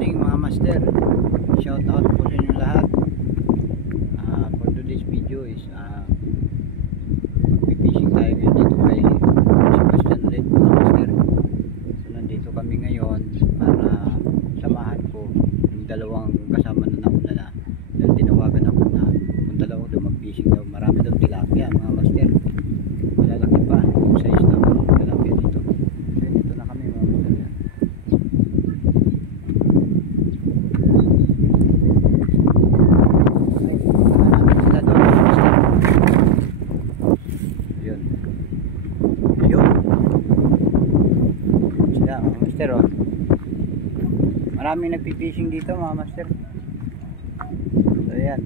morning mga master. Shout out po sa inyo lahat. For today's video is magpipishing tayo ngayon dito kay Sebastian ulit mga master. So nandito kami ngayon para samahan ko yung dalawang kasama na nauna na. Dahil tinawagan ako na punta daw doon magpishing daw. Marami daw tilapia mga master. Malalaki pa yung size na tilapia dito. So dito na kami mga master. Master, oh. Maraming nagpipishing dito mga master. So ayan.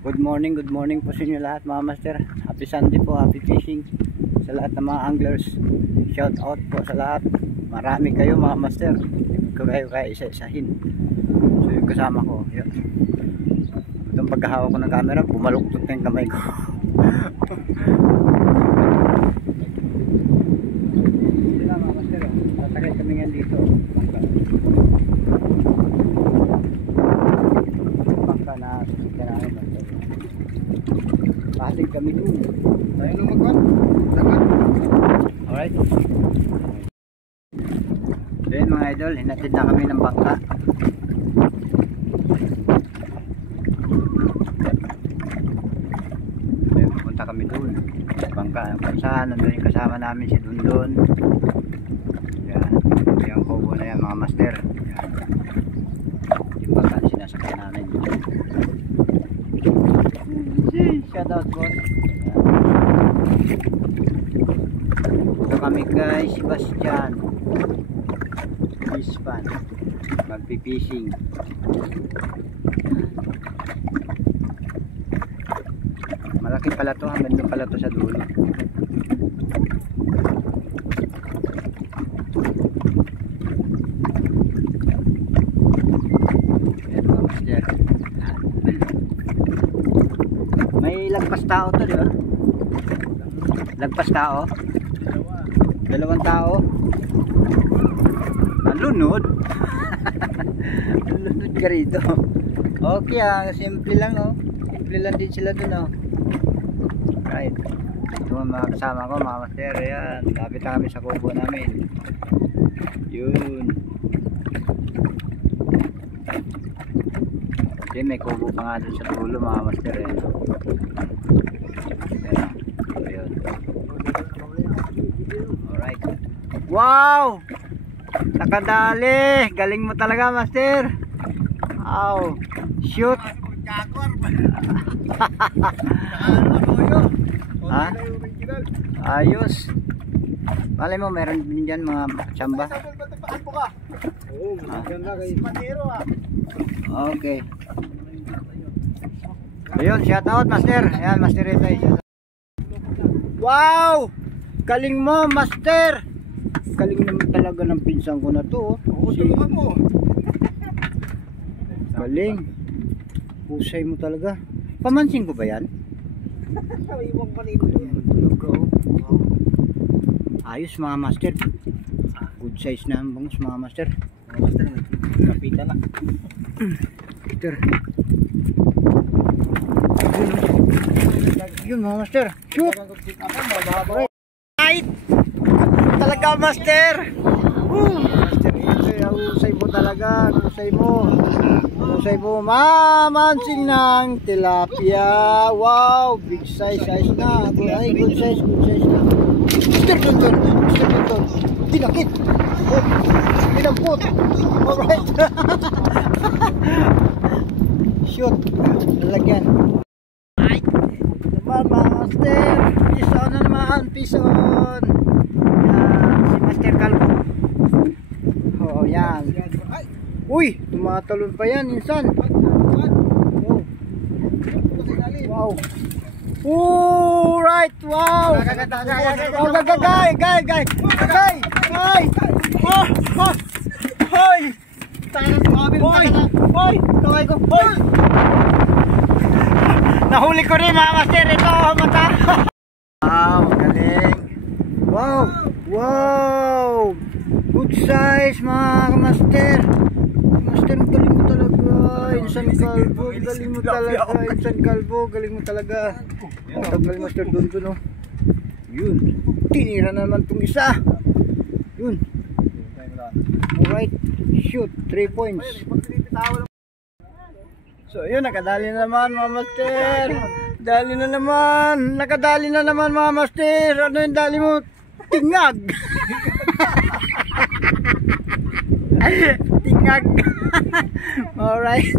Good morning po sa inyo lahat mga master. Happy Sunday po, happy fishing sa lahat ng mga anglers. Shout out po sa lahat. Marami kayo mga master. Hindi ko kayo kaya isa-isahin. So yung kasama ko, yun. Itong pagkahawak ko ng camera, bumaluktot na yung kamay ko. Tatagay kami nga dito. Bangka na sasakyan namin. Pahating kami doon. Tayo nung magwan. Alright. So yun mga idol, hinatid na kami ng bangka. So yun, pupunta kami doon. Bangka. Kung saan, nandun yung kasama namin si Dundon. Yung hobo na yan mga master. Yan. Yung bangka na sinasakyan namin. Shout out boss. Ito kami kay Sebastian Bispan magpipishing. Malaki pala to, hanggang doon pala to sa dulo. May lagpas tao to, di ba? Lagpas tao? Dalawang tao? Nalunod? Nalunod ka rito. Okay simple lang simple lang din sila dun right. Ito mga kasama ko mga master. Ayan, lapit na kami sa kubo namin. Yun. Okay, may kubo pa nga dun sa dulo mga master. Ayan. Ayan. Alright. Wow! Nakadali! Galing mo talaga master. Wow! Shoot! Ha? Ayos. Malay mo meron din dyan mga tsamba. Okay. Ayun, shout out master. Ayan, master ito. Wow! Galing mo master. Galing naman talaga ng pinsan ko na to. Tulungan mo. Galing. Pusay mo talaga. Pamansin ko ba yan? Ayos mga master. Good size na ang bangus mga master. Mga master, napita na. Peter. Yun mga master. Shoot! Right! Talaga master! Master, usay mo talaga. Usay mo. Usay mo. Mamansing ng tilapia. Wow! Big size na. Ay, good size na. Mr. Dundon. Tinakit. Tinampot. Alright. Shoot. Lalagyan. Ay. Naman mga master. Piso na naman. Piso. Si Master Calvo. Oh, yan. Uy, tumatalon pa yan insan. Wow. Oh, right. Wow. Gay. Hoy. Nahuli ko rin mga master. Ito, mata. Wow, galing. Wow. good size mga kamaster. Master, galing mo talaga. Insan Calvo, galing mo talaga. Insan Calvo, galing mo talaga. Tagal Master doon to, no. Yun, tinira na naman itong isa. Yun. Alright, shoot, 3 points. So yun, nakadali na naman mga master. Dali na naman. Nakadali na naman mga master. Ano yung dali mo? Tingag. Tingag. Alright.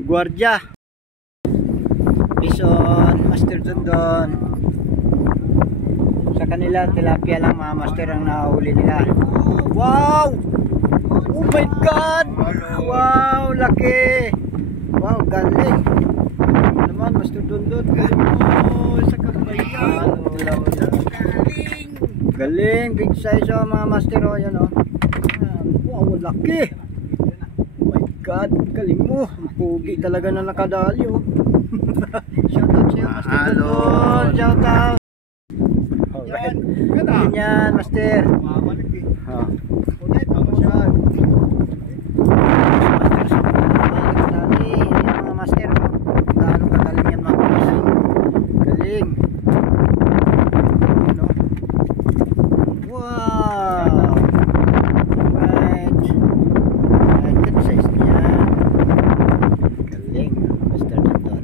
Guardia. Bison, Master Dondon. Sa kanila, tilapia lang mga master ang nahuli nila. Wow! Oh my God! Wow, laki! Wow, galing! Naman, Master Dondon. Oh, sa kabayan. Galing! Big size oh mga master oh, yan oh. Wow, laki! Oh my God, galing mo! Pugi talaga na nakadali oh. Shoutout sa'yo Master Dondon! Shoutout! Alright. Ganyan, Master. Oh. Mga master, gaano kagaling yan mga fishing. Galing. Wow. Right. Good size niya. Galing. Master Dondon.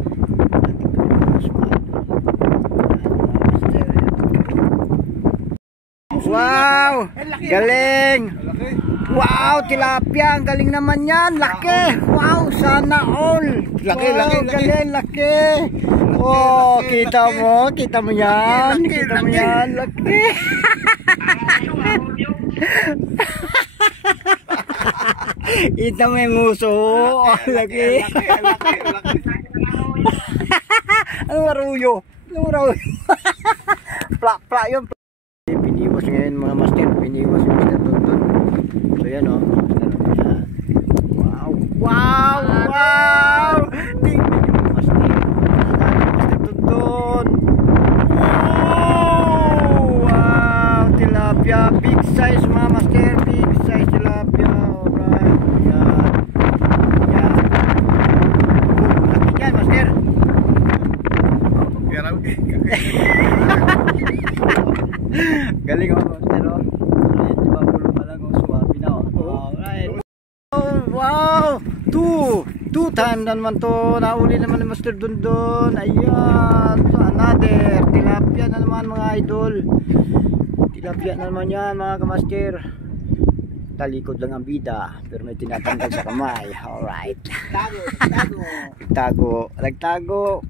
Wow! Galing! Wow! Tilapia! Ang galing naman yan! Laki! Wow! Sana all! Laki! Wow, laki! Galing! Laki! Oh! Kita mo! Kita mo yan! Kita mo yan! Laki! Kita mo yung uso! Oh, laki! Anong maruyo? Anong maruyo? Plak-plak yun! Piniwas ngayon mga master, piniwas yung Master Dondon. So yan o, master. Wow, wow, wow! Tingnan yung master. Master Dondon. Wow, tilapia, big size mga master, big size tilapia. Alright, yan. Yan. Laki yan master. Galing ako master oh. Alright, diba pulo pa lang oh, suwabi na oh. Alright. Oh, wow! Two time na naman to. Nauli naman ni Master Dondon. Ayan. So, another. Tilapia na naman mga idol. Tilapia na naman yan mga kamaster. Talikod lang ang bida. Pero may tinatanggal sa kamay. Alright. Nagtago.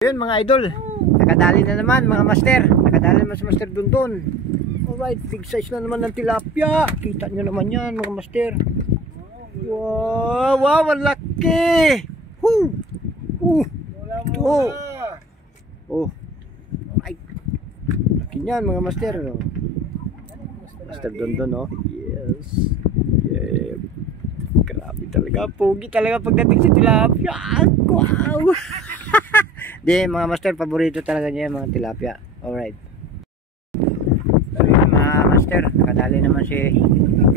Yun mga idol. Nakadali na naman mga master. Nakadali naman si Master Dondon. Alright, big size na naman ng tilapia. Kita nyo naman yan mga master. Wow, wow, malaki. Alright. Laki nyan mga master. Master Dondon oh. Yes. Yeah. Grabe talaga. Pugi talaga pagdating sa tilapia. Wow. Di mga master, paborito talaga niya yung mga tilapia. Alright. Ayun mga master, nakadali naman si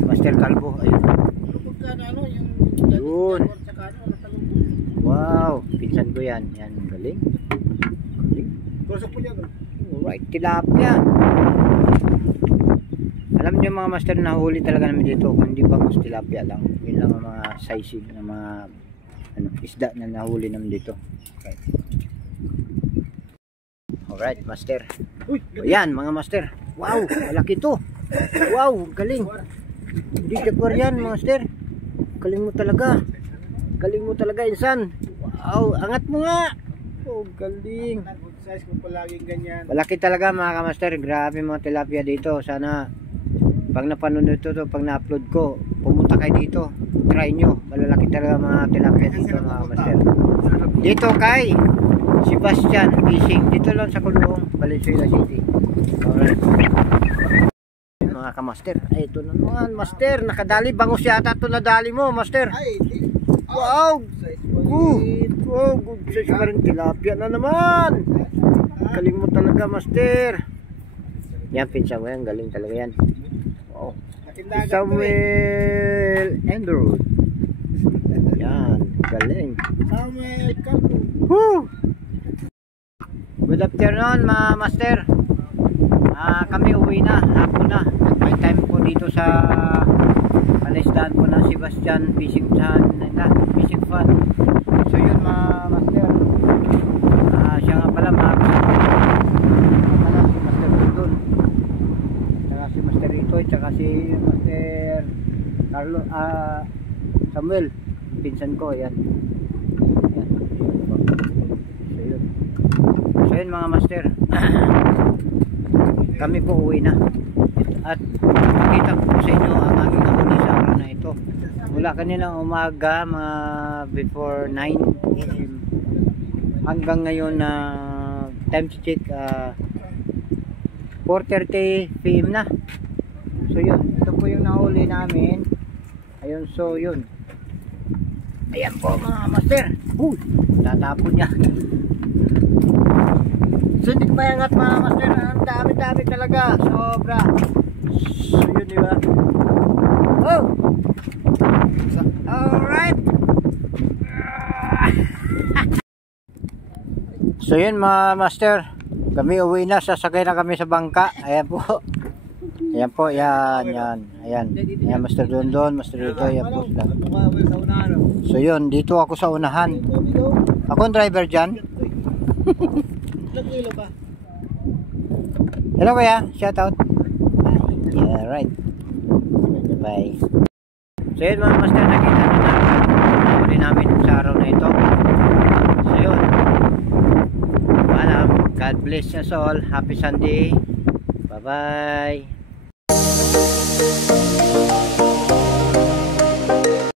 Master Calvo. Ayun. Yun. Wow, pinsan ko yan. Yan, galing. Alright, tilapia. Alam niyo mga master, nahuli talaga namin dito. Kung hindi bangus, tilapia lang. Yun lang ang mga sizing ng mga isda na nahuli namin dito. Okay. Alright, master. Ayan, mga master. Wow, malaki to. Wow, galing. Hindi jaguar yan, master. Galing mo talaga. Galing mo talaga, insan. Wow, angat mo nga. Oh, galing. Size ko palaging ganyan. Malaki talaga, mga kamaster. Grabe mga tilapia dito. Sana pag napanood ito, pag na-upload ko, pumunta kayo dito. Try nyo. Malalaki talaga mga tilapia dito, mga kamaster. Dito kay Sebastian Fishing, dito lang sa Kulong, Valenzuela City. Alright. Mga kamaster, ay ito na naman master, nakadali, bangus yata ito nadali mo master. Wow, wow, good size pa rin, tilapia na naman. Galing mo talaga master. Yan, pinsa mo yan, galing talaga yan. Wow. Tindagan to eh. Samuel Andrew. Yan, galing. Samuel Calvo. Woo! Good afternoon mga master. Kami uwi na, hapon na. May time po dito sa palisdaan po ng Sebastian Fishing Fishing Fund. So yun mga master. Siya nga pala mga si Master Dundon. Saka si Master Rito, saka si Master Carlo, Samuel, pinsan ko, yan. Yan. So yun mga master. Kami po uwi na. At nakita ko sa inyo ang aming nahuli sa araw na ito. Mula kanilang umaga, mga before 9 AM hanggang ngayon na time check 4:30 PM na. So yun, ito po yung nahuli namin. Ayun, so yun. Ayan po mga master. Tatapon niya. Sundik mayangat mga master. Ang dami-dami talaga. Sobra. So yun, diba? Oh! So, alright. So yun mga master. Kami uwi na. Sasakay na kami sa bangka. Ayan po. Ayan po. Yan. Ayan. Ayan Master Dondon. Master Rito. Ayan po sila. So yun. Dito ako sa unahan. Ako ang driver dyan. Hello kuya, shout out. Yeah, right. Bye. So yun mga master, nakita nyo na huli namin sa araw na ito. So yun, paalam. God bless us all. Happy Sunday. Bye bye.